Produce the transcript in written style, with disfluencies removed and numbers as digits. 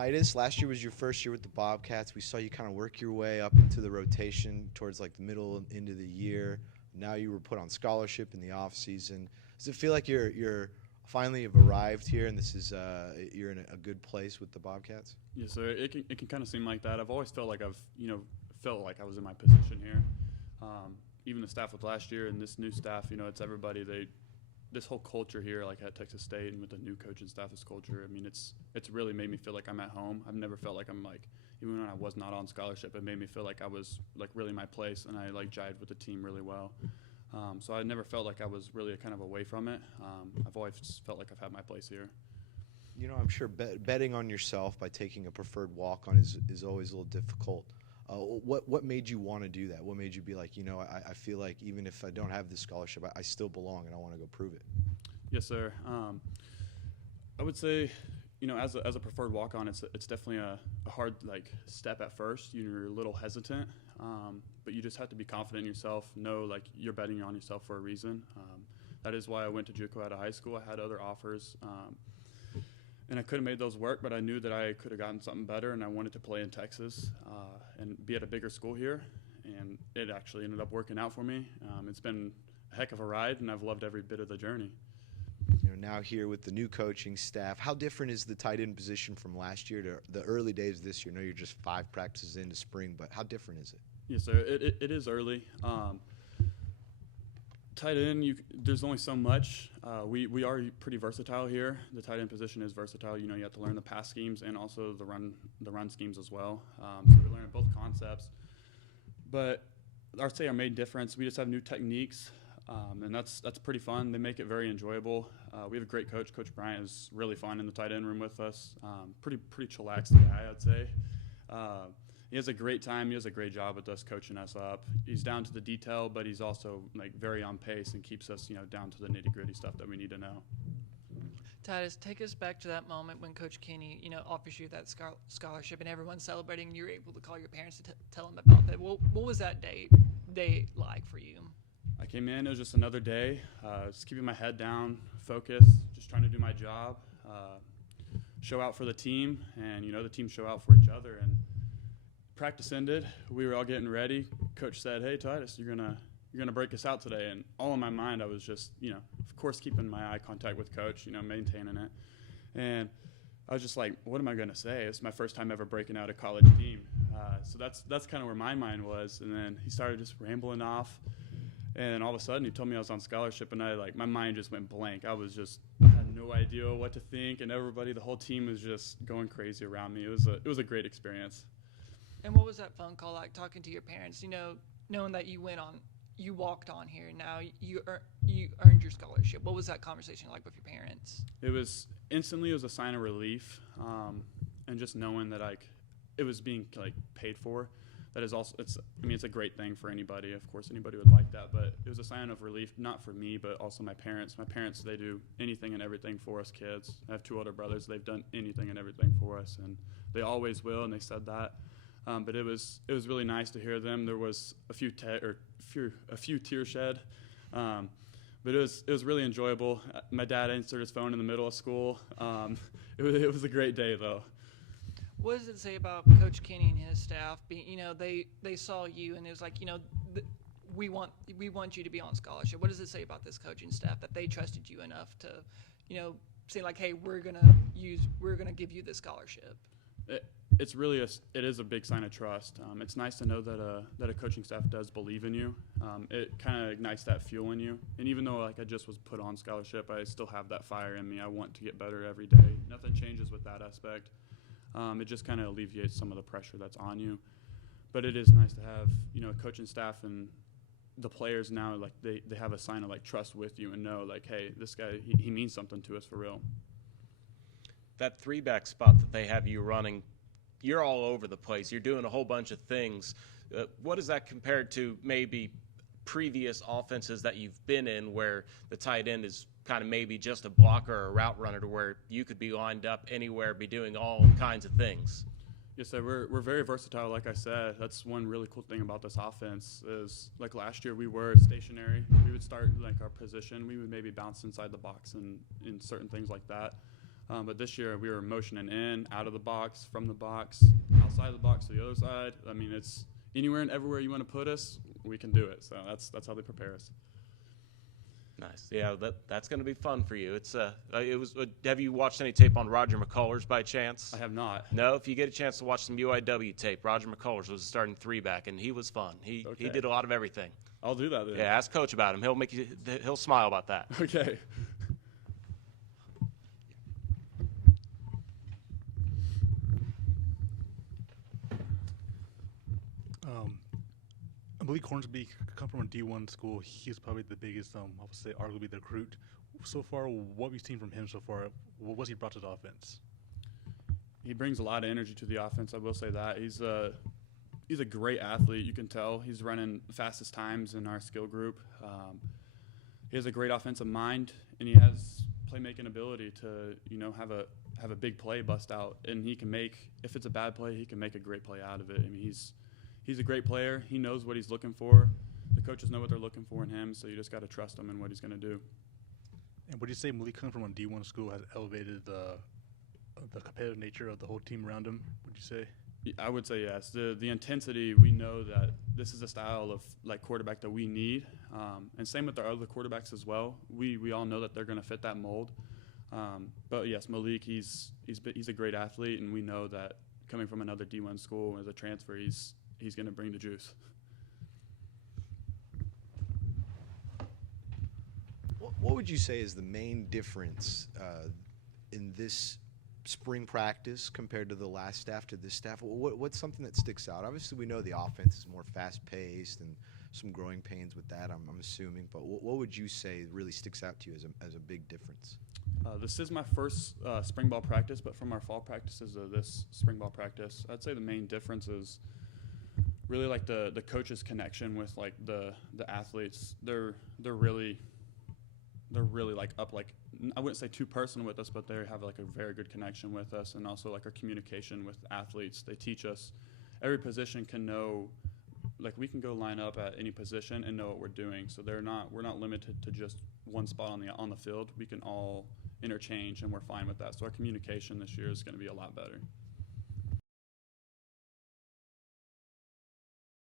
Titus, last year was your first year with the Bobcats. We saw you kind of work your way up into the rotation towards like the middle and end of the year. Now you were put on scholarship in the off season. Does it feel like you're finally have arrived here and this is you're in a good place with the Bobcats? Yes, sir. It can kind of seem like that. I've always felt like felt like I was in my position here. Even the staff with last year and this new staff, it's everybody. This whole culture here, like at Texas State and with the new coaching staff, this culture, I mean, it's really made me feel like I'm at home. I've never felt like I'm like, even when I was not on scholarship, it made me feel like I was like really my place and I like jived with the team really well. So I never felt like I was really kind of away from it. I've always just felt like I've had my place here. I'm sure betting on yourself by taking a preferred walk-on is always a little difficult. What made you want to do that? What made you be like, I feel like even if I don't have this scholarship, I still belong and I want to go prove it? Yes, sir. I would say, as a preferred walk-on, it's definitely a hard step at first. You're a little hesitant, but you just have to be confident in yourself. Know like you're betting on yourself for a reason. That is why I went to JUCO out of high school. I had other offers. And I could have made those work, but I knew that I could have gotten something better, and I wanted to play in Texas and be at a bigger school here. And it actually ended up working out for me. It's been a heck of a ride, and I've loved every bit of the journey. Now here with the new coaching staff, how different is the tight end position from last year to the early days of this year? I know you're just 5 practices into spring, but how different is it? Yes, sir. It is early. Tight end, there's only so much. We are pretty versatile here. The tight end position is versatile. You have to learn the pass schemes and also the run schemes as well. So we're learning both concepts. But I'd say our main difference, we just have new techniques, and that's pretty fun. They make it very enjoyable. We have a great coach. Coach Bryant is really fun in the tight end room with us. Pretty chillaxed guy, I'd say. He has a great time. He does a great job with us, coaching us up. He's down to the detail, but he's also very on pace and keeps us, down to the nitty-gritty stuff that we need to know. Titus, take us back to that moment when Coach Kinne, offers you that scholarship and everyone's celebrating and you're able to call your parents to tell them about that. What was that day like for you? I came in, it was just another day, just keeping my head down, focused, just trying to do my job, show out for the team, and, the team show out for each other. And practice ended. We were all getting ready. Coach said, "Hey, Titus, you're gonna break us out today." And all in my mind, I was just, of course, keeping my eye contact with Coach, maintaining it. And I was just like, "What am I gonna say?" It's my first time ever breaking out a college team. So that's kind of where my mind was. And then he started just rambling off. And then all of a sudden, he told me I was on scholarship, and my mind just went blank. I had no idea what to think, and the whole team was just going crazy around me. It was a great experience. And what was that phone call like, talking to your parents, knowing that you walked on here and now you earned your scholarship? What was that conversation like with your parents? It was a sign of relief, and just knowing that it was being paid for. That is also, it's a great thing for anybody. Of course, anybody would like that, but it was a sign of relief, not for me, but also my parents. My parents, they do anything and everything for us kids. I have 2 older brothers. They've done anything and everything for us, and they always will, and they said that. But it was really nice to hear them. There was a few tears shed, but it was really enjoyable. My dad answered his phone in the middle of school. It was a great day though. What does it say about Coach Kinne and his staff? They saw you and it was like, we want you to be on scholarship. What does it say about this coaching staff that they trusted you enough to, say like, hey, we're gonna give you this scholarship? It is a big sign of trust. It's nice to know that a coaching staff does believe in you. It kind of ignites that fuel in you. And even though I just was put on scholarship, I still have that fire in me. I want to get better every day. Nothing changes with that aspect. It just kind of alleviates some of the pressure that's on you. But it is nice to have a coaching staff and the players now they have a sign of trust with you and know hey, this guy he means something to us for real. That 3-back spot that they have you running, you're all over the place. You're doing a whole bunch of things. What does that compare to maybe previous offenses that you've been in where the tight end is kind of maybe just a blocker or a route runner to where you could be lined up anywhere, be doing all kinds of things? Yes, sir. We're very versatile, like I said. That's one really cool thing about this offense is last year we were stationary. We would start our position. We would maybe bounce inside the box and in certain things like that. But this year we were motioning in, out of the box, from the box, outside of the box to the other side. I mean, it's anywhere and everywhere you want to put us, we can do it. So that's how they prepare us. Nice. Yeah, that's going to be fun for you. Have you watched any tape on Roger McCullers by chance? I have not. No, if you get a chance to watch some UIW tape, Roger McCullers was a starting 3-back, and he was fun. He did a lot of everything. I'll do that then. Yeah, ask Coach about him. He'll smile about that. Okay. Malik Hornsby come from a D1 school. He's probably the biggest, I would say, arguably the recruit. So far, what we've seen from him so far, what's he brought to the offense? He brings a lot of energy to the offense. I will say that he's a great athlete. You can tell he's running the fastest times in our skill group. He has a great offensive mind, and he has playmaking ability to have a big play bust out. And he can make, if it's a bad play, he can make a great play out of it. I mean, he's a great player. He knows what he's looking for. The coaches know what they're looking for in him, so you just got to trust him in what he's going to do. And would you say Malik coming from a D1 school has elevated the competitive nature of the whole team around him, would you say? I would say yes. The intensity, we know that this is a style of quarterback that we need, and same with our other quarterbacks as well. We all know that they're going to fit that mold. But yes, Malik, he's a great athlete, and we know that coming from another D1 school as a transfer, he's going to bring the juice. What would you say is the main difference in this spring practice compared to the last staff to this staff? What's something that sticks out? Obviously, we know the offense is more fast-paced and some growing pains with that, I'm assuming. But what would you say really sticks out to you as a big difference? This is my first spring ball practice, but from our fall practices of this spring ball practice, I'd say the main difference is really like the coaches' connection with like the athletes. They're really like up, like I wouldn't say too personal with us, but they have like a very good connection with us, and also like our communication with athletes. They teach us every position can know, like we can go line up at any position and know what we're doing. So we're not limited to just one spot on the field. We can all interchange, and we're fine with that. So our communication this year is going to be a lot better.